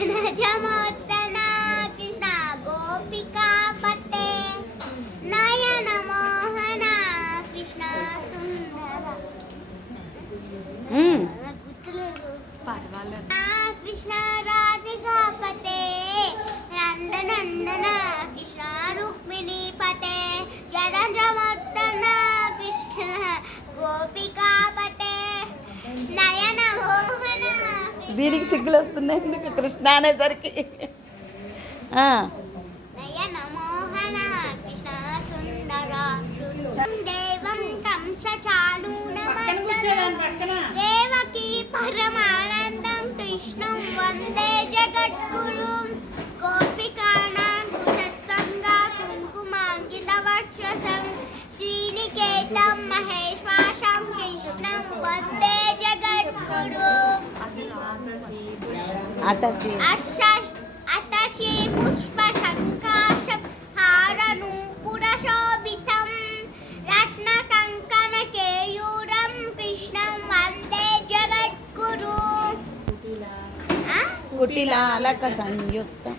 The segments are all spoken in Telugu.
జనజమోత్తన కృష్ణ గోపికాపతే నయన మోహన కృష్ణ సుందర కృష్ణ రాధికాపతే నందనందన కృష్ణ రుక్మిణీ పతే జనజమోత్తన కృష్ణ గోపికాపతే నయన మోహన. దీనికి సిగ్గులు వస్తున్నాయి ఎందుకు కృష్ణ అనేసరికి. నయన మోహన కృష్ణ సుందర దేవం దేవకీ పరమానందం కృష్ణం వందే జగద్గురుం గోపికానాం కుశత్వంగా కుంకుమాంకిత వక్షసం శ్రీనికేతం మహేశ్వాసం కృష్ణం వందే జగద్గురుం. అతసి పుష్ప సంకాశం హారనూపురశోభితం రత్న కంకణ కేయూరం కృష్ణం వందే జగద్గురుం. కుటిలాలక సంయుక్తం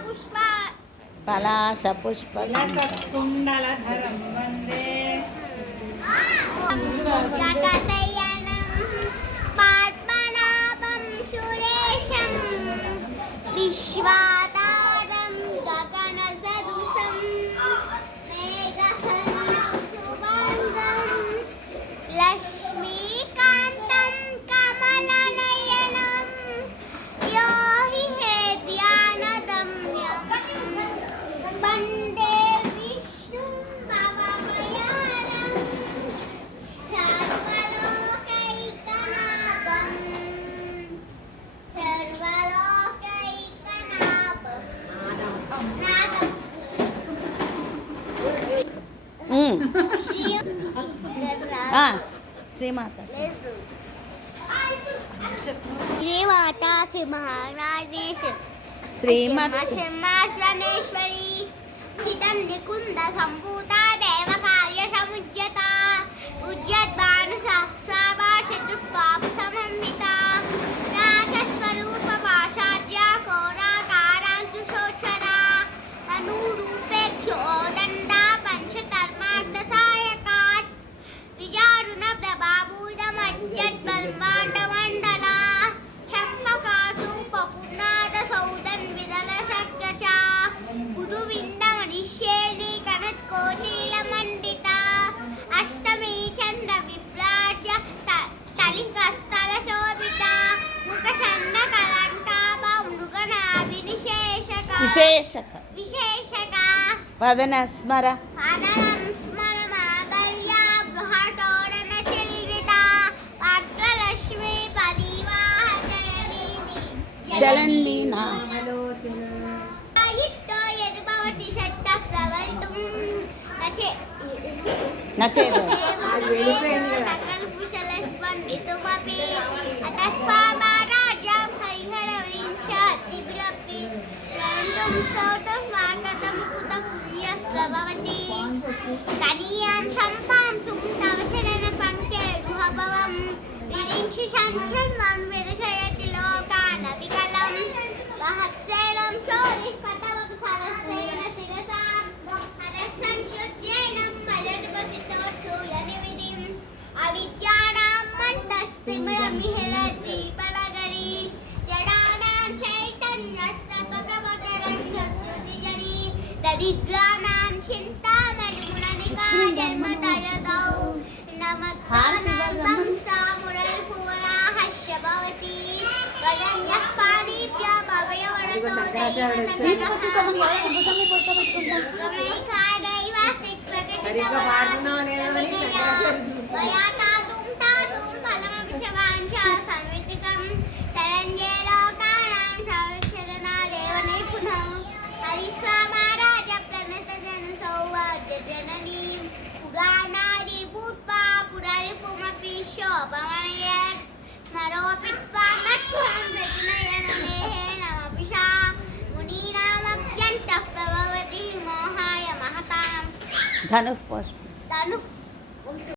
పుష్ప పలాశ పుష్ప కుండలధరం వందే జగదయనం పద్మనాభం సురేశం విశ్వాధారం గగన సదృశం మేఘసన్నం సుగంధం లక్ష్మీకాంతం కమలనయనం యోహి హే ధ్యానగమ్యం వందే విష్ణుం భవభయారం సర్వలోకైకనాథం నాదం. శ్రీమాత శ్రీమాత సింహనాదేశ్ శ్రీమాత సింహాసనేశ్వరి చితం నికుంద సంభూత దేవ కార్య సముజ్యత ఉజ్జద్భాను సహస్రాభా శత్రుపాప సమన్విత రాజస్వరూప పాశాద్య కోరాకారాంతు శోచర అనూరూపేక్షోదండ పంచధర్మార్థ సాయకాట్ విజారుణ ప్రభాభూత మధ్యద్బ్రహ్మాండ మండల చంపకాసు పపుర్నాద సౌదన్ విదల సగ్గచ కుదు వింద మనిష్యేణి కనత్కోటీల మండిత అష్టమి చంద్ర విభ్రాజ్య తలికస్థల శోభిత ముఖ చండ కలంకాభ మృగనాభి విశేషక వదన స్మర పాదనం స్మరమాగల్య గృహతోరణ శిల్విత పాత్రలక్ష్మి పరివాహ జలన్మీనా ఆయిత్తో యద్భవతి శక్త ప్రవరితుం నచేద సకల్కుశలస్పండితుమపి అతస్వామారాజ్యం హరిహరవృంచాతిభిరపి రంతుం స్తోతుం స్వాగతం కుత పుణ్యస్వభవతి కనీయాన్ సంపాంతుం తవ చరణ పంకేరుహభవం విరించి సంచన్మం విరచయతి లోకాన వికలం వహత్సేనం శోరిః పతవపి సరస్సేన శిరసా హరస్సంచుజ్యేనం మలర్వసితోష్ఠూలనివిధిం అవిద్యానాం మంతస్తిమిరమిహిరతి పరగరి జడానాం చైతన్యస్తపకమకరంజస్సుతిజడి దరిద్రానాం చింతామణిగుణనికా జన్మతయదౌ నమః సామురల్భువనాహస్య భవతి వదన్యః పాణిభ్య భవయవరతో దైవతనమేకాదైవ సిక్ప్రకటితవరాజ్ఞయా తాతుం ఫలమపి చ వాంఛా సంవితికం శరణ్యే లోకానాం సంరక్షణాదేవ నిపుణం హరిస్వామారాజ ప్రణత జన సౌవాద్య జననీం పుగానాది భూత్వా పురరిపుమపి శోభమయత్ స్మరోపి త్వామత్వం ప్రతినయనమేహేనమపిషా మునీనామప్యంతః ప్రభవతి మోహాయ మహతాం ధనుః పుష్పం